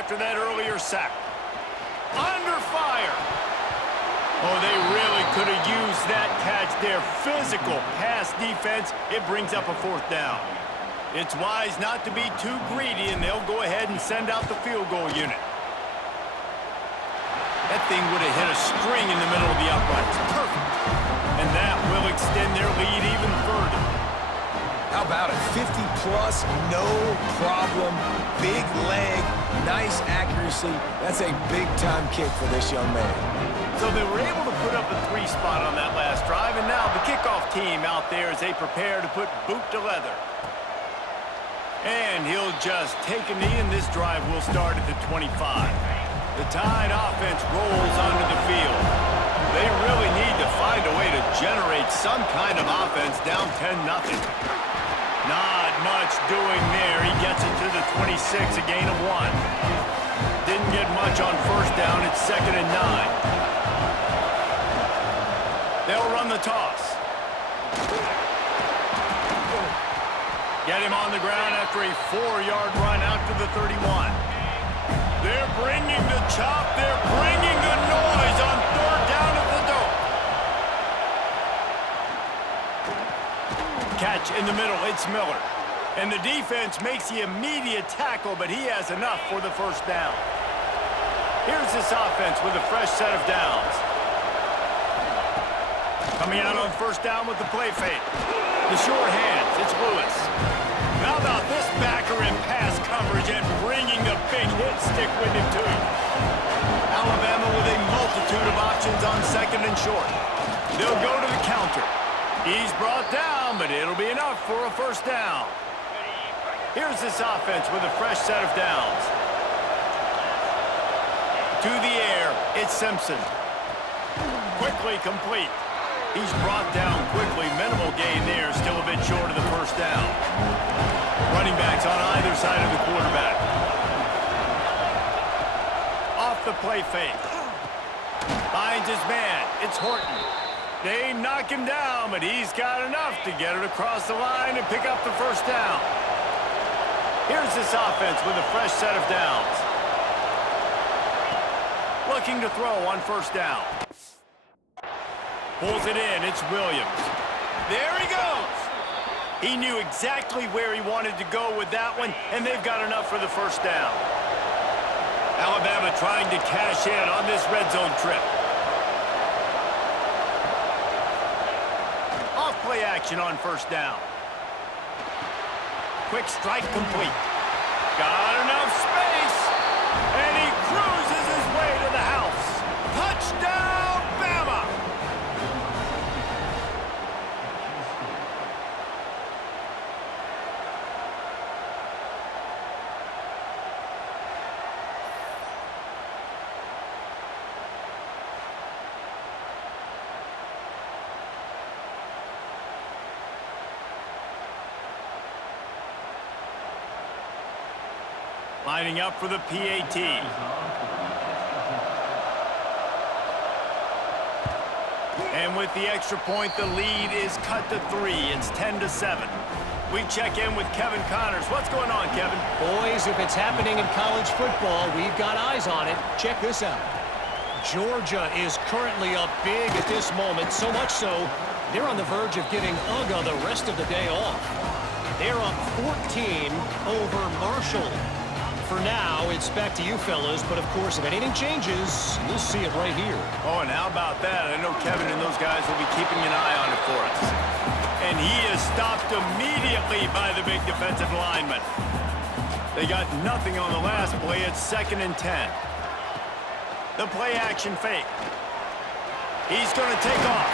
after that earlier sack. Under fire. Oh, they really could have used that catch there. Physical pass defense. It brings up a 4th down. It's wise not to be too greedy, and they'll go ahead and send out the field goal unit. That thing would have hit a string in the middle of the uprights. Perfect. And that will extend their lead even further. How about it? 50-plus, no problem. Big leg, nice accuracy. That's a big-time kick for this young man. So they were able to put up a 3 spot on that last drive, and now the kickoff team out there as they prepare to put boot to leather. And he'll just take a knee, and this drive will start at the 25. The Tide offense rolls onto the field. They really need to find a way to generate some kind of offense down 10-0. Not much doing there. He gets it to the 26, a gain of 1. Didn't get much on 1st down. It's 2nd and 9. They'll run the toss. Get him on the ground after a 4-yard run out to the 31. They're bringing the chop. They're bringing the noise on 3rd down at the dope. Catch in the middle. It's Miller. And the defense makes the immediate tackle, but he has enough for the 1st down. Here's this offense with a fresh set of downs. Coming out on 1st down with the play fake. The short hands. It's Lewis. How about this backer in pass coverage and bringing the big hit stick with him to him? Alabama with a multitude of options on 2nd and short. They'll go to the counter. He's brought down, but it'll be enough for a 1st down. Here's this offense with a fresh set of downs. To the air, it's Simpson. Quickly complete. He's brought down quickly. Minimal gain there, still a bit short of the 1st down. Running backs on either side of the quarterback. Off the play fake. Finds his man. It's Horton. They knock him down, but he's got enough to get it across the line and pick up the 1st down. Here's this offense with a fresh set of downs. Looking to throw on 1st down. Pulls it in. It's Williams. There he goes. He knew exactly where he wanted to go with that one, and they've got enough for the 1st down. Alabama trying to cash in on this red zone trip. Off play action on 1st down. Quick strike complete. Got enough space, and he cruises his way to the house. Touchdown, Bama! Lining up for the PAT. And with the extra point, the lead is cut to 3. It's 10-7. We check in with Kevin Connors. What's going on, Kevin? Boys, if it's happening in college football, we've got eyes on it. Check this out. Georgia is currently up big at this moment, so much so, they're on the verge of giving UGA the rest of the day off. They're up 14 over Marshall. For now, it's back to you fellas, but of course, if anything changes, you'll see it right here. Oh, and how about that? I know Kevin and those guys will be keeping an eye on it for us. And he is stopped immediately by the big defensive lineman. They got nothing on the last play. It's 2nd and 10. The play action fake. He's going to take off.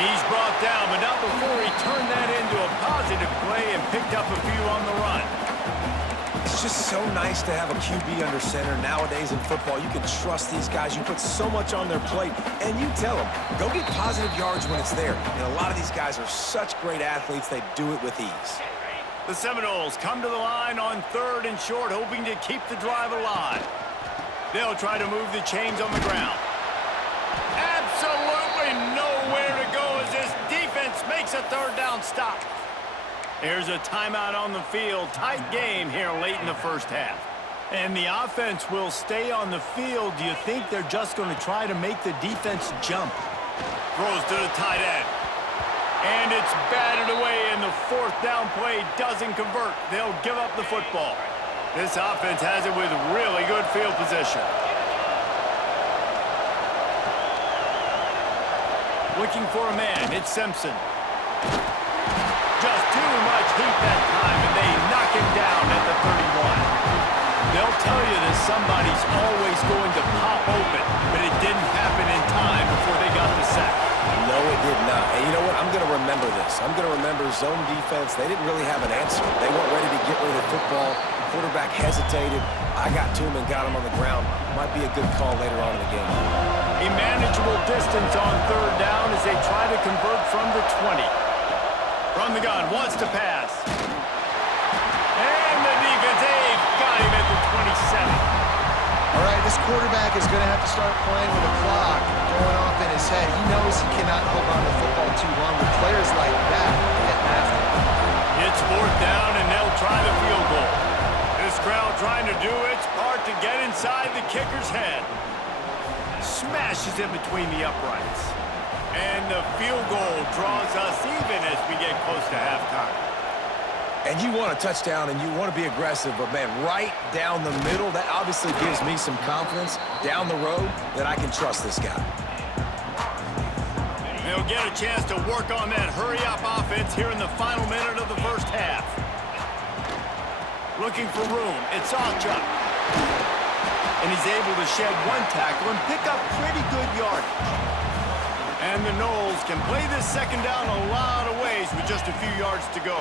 He's brought down, but not before he turned that into a positive play and picked up a few on the run. It's just so nice to have a QB under center. Nowadays in football, you can trust these guys. You put so much on their plate, and you tell them, go get positive yards when it's there. And a lot of these guys are such great athletes, they do it with ease. The Seminoles come to the line on 3rd and short, hoping to keep the drive alive. They'll try to move the chains on the ground. Absolutely nowhere to go as this defense makes a 3rd down stop. There's a timeout on the field. Tight game here late in the 1st half. And the offense will stay on the field. Do you think they're just going to try to make the defense jump? Throws to the tight end. And it's batted away, and the fourth down play doesn't convert. They'll give up the football. This offense has it with really good field position. Looking for a man. It's Simpson. Just too much heat that time, and they knock him down at the 31. They'll tell you that somebody's always going to pop open, but it didn't happen in time before they got the sack. No, it did not. And you know what? I'm going to remember this. I'm going to remember zone defense. They didn't really have an answer. They weren't ready to get rid of the football. Quarterback hesitated. I got to him and got him on the ground. Might be a good call later on in the game. A manageable distance on third down as they try to convert from the 20. From the gun, wants to pass. And the defense, they've got him at the 27. All right, this quarterback is going to have to start playing with a clock going off in his head. He knows he cannot hold on to the football too long. With players like that, getting after him. It's fourth down, and they'll try the field goal. This crowd trying to do its part to get inside the kicker's head. Smashes it between the uprights. And the field goal draws us even as we get close to halftime. And you want a touchdown and you want to be aggressive, but, man, right down the middle, that obviously gives me some confidence down the road that I can trust this guy. They'll get a chance to work on that hurry-up offense here in the final minute of the first half. Looking for room. It's Sawchuk. And he's able to shed one tackle and pick up pretty good yardage. And the Noles can play this second down a lot of ways with just a few yards to go.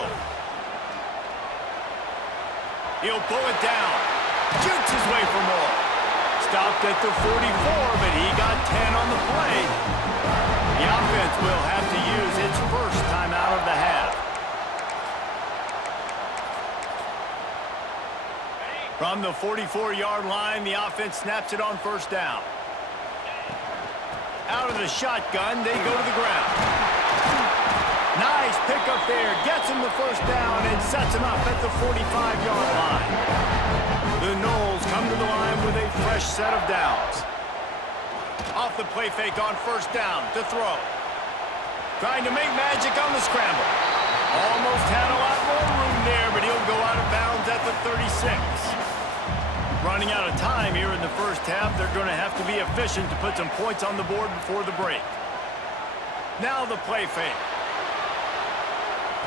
He'll pull it down. Shoots his way for more. Stopped at the 44, but he got 10 on the play. The offense will have to use its first timeout of the half. From the 44-yard line, the offense snaps it on first down. Out of the shotgun, they go to the ground. Nice pickup there. Gets him the first down and sets him up at the 45-yard line. The Noles come to the line with a fresh set of downs. Off the play fake on first down to throw. Trying to make magic on the scramble. Almost had a lot more room there, but he'll go out of bounds at the 36. Running out of time here in the first half. They're going to have to be efficient to put some points on the board before the break. Now the play fake.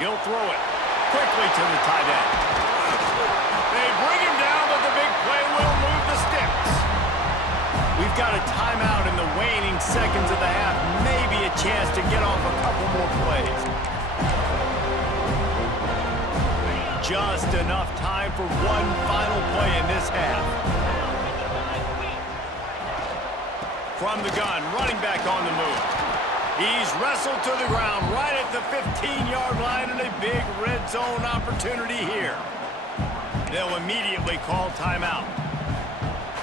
He'll throw it quickly to the tight end. They bring him down, but the big play will move the sticks. We've got a timeout in the waning seconds of the half. Maybe a chance to get off a couple more plays. Just enough time for one final play in this half. From the gun, running back on the move. He's wrestled to the ground right at the 15-yard line, and a big red zone opportunity here. They'll immediately call timeout.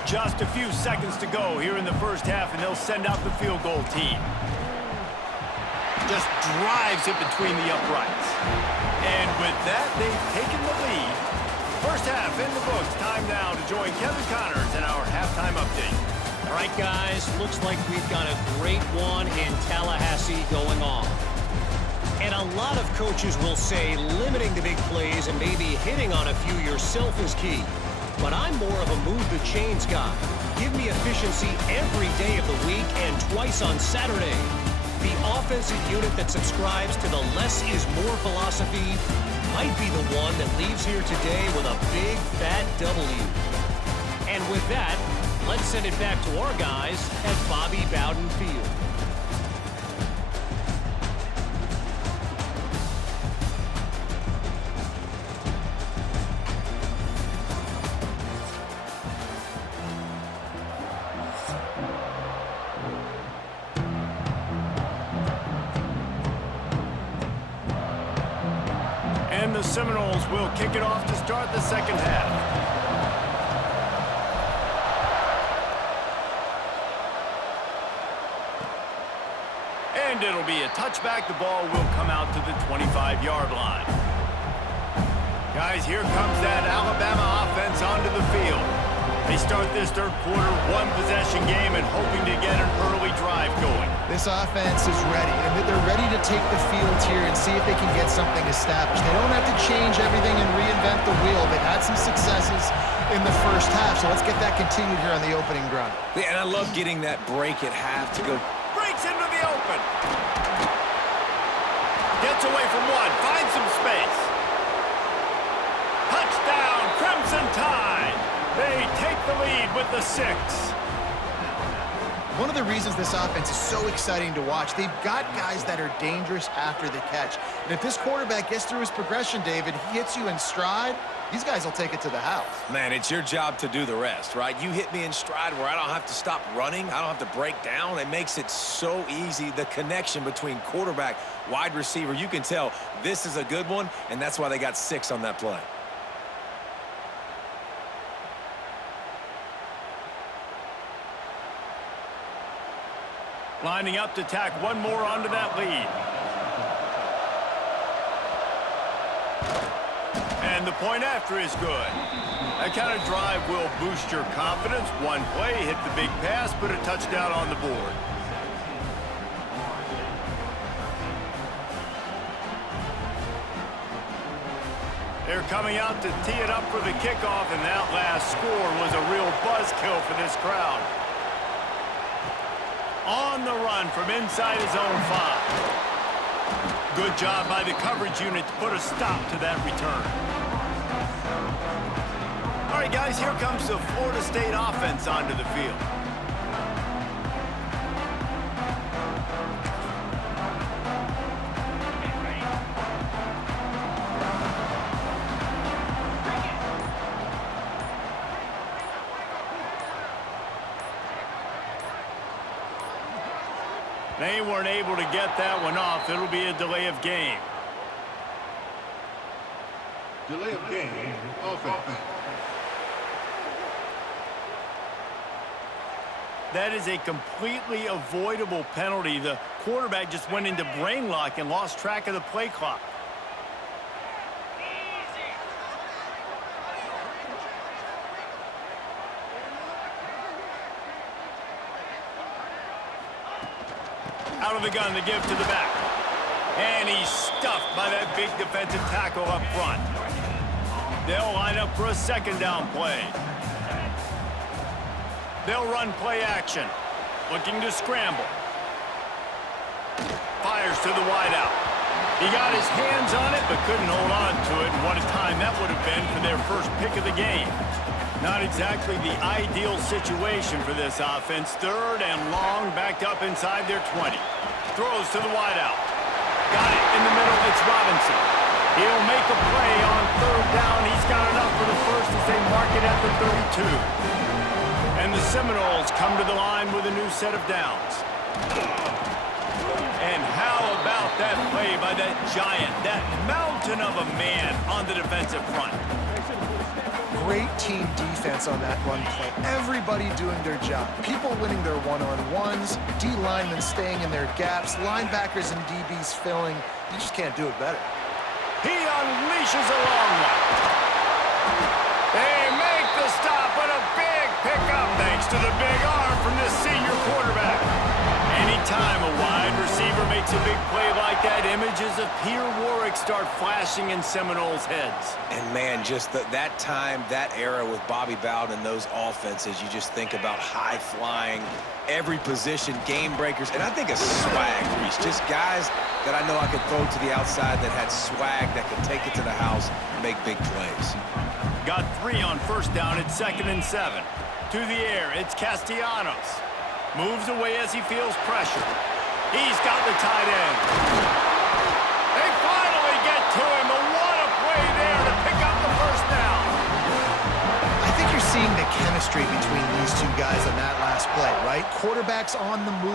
Just a few seconds to go here in the first half, and they'll send out the field goal team. Just drives it between the uprights. And with that, they've taken the lead. First half in the books. Time now to join Kevin Connors in our halftime update. All right, guys, looks like we've got a great one in Tallahassee going on. And a lot of coaches will say limiting the big plays and maybe hitting on a few yourself is key. But I'm more of a move the chains guy. Give me efficiency every day of the week and twice on Saturday. The offensive unit that subscribes to the less is more philosophy might be the one that leaves here today with a big fat W. And with that, let's send it back to our guys at Bobby Bowden Field. And the Seminoles will kick it off to start the second half. And it'll be a touchback. The ball will come out to the 25-yard line. Guys, here comes that Alabama offense onto the field. They start this third quarter, one-possession game and hoping to get an early drive going. This offense is ready, and they're ready to take the field here and see if they can get something established. They don't have to change everything and reinvent the wheel. They've had some successes in the first half, so let's get that continued here on the opening drive. Yeah, and I love getting that break at half to go. Breaks into the open. Gets away from one, finds some space. Touchdown, Crimson Tide. They take the lead with the 6. One of the reasons this offense is so exciting to watch, they've got guys that are dangerous after the catch. And if this quarterback gets through his progression, David, he hits you in stride, these guys will take it to the house. Man, it's your job to do the rest, right? You hit me in stride where I don't have to stop running. I don't have to break down. It makes it so easy. The connection between quarterback, wide receiver, you can tell this is a good one, and that's why they got 6 on that play. Lining up to tack one more onto that lead. And the point after is good. That kind of drive will boost your confidence. One play, hit the big pass, put a touchdown on the board. They're coming out to tee it up for the kickoff, and that last score was a real buzzkill for this crowd. On the run from inside his own 5. Good job by the coverage unit to put a stop to that return. All right, guys, here comes the Florida State offense onto the field. They weren't able to get that one off. It'll be a delay of game. Delay of game, offense. That is a completely avoidable penalty. The quarterback just went into brain lock and lost track of the play clock. Out of the gun to give to the back. And he's stuffed by that big defensive tackle up front. They'll line up for a second down play. They'll run play action. Looking to scramble. Fires to the wideout. He got his hands on it but couldn't hold on to it. And what a time that would have been for their first pick of the game. Not exactly the ideal situation for this offense. Third and long, backed up inside their 20. Throws to the wideout. Got it in the middle. It's Robinson. He'll make a play on third down. He's got enough for the first as they mark it at the 32. And the Seminoles come to the line with a new set of downs. And how about that play by that giant, that mountain of a man on the defensive front? Great team defense on that run play. Everybody doing their job. People winning their one-on-ones, D linemen staying in their gaps, linebackers and DBs filling. You just can't do it better. He unleashes a long one. They make the stop, but a big pickup thanks to the big arm from this senior quarterback. Anytime a wide receiver makes a big play like that, images of Peter Warwick start flashing in Seminoles' heads. And, man, just that time, that era with Bobby Bowden and those offenses, you just think about high-flying, every position, game breakers, and I think of swag, Reese. Just guys that I know I could throw to the outside that had swag, that could take it to the house and make big plays. Got 3 on first down. It's 2nd and 7. To the air, it's Castellanos. Moves away as he feels pressure. He's got the tight end. They finally get to him, but what a play there to pick up the first down. I think you're seeing the chemistry between these two guys on that last play, right? Quarterbacks on the move.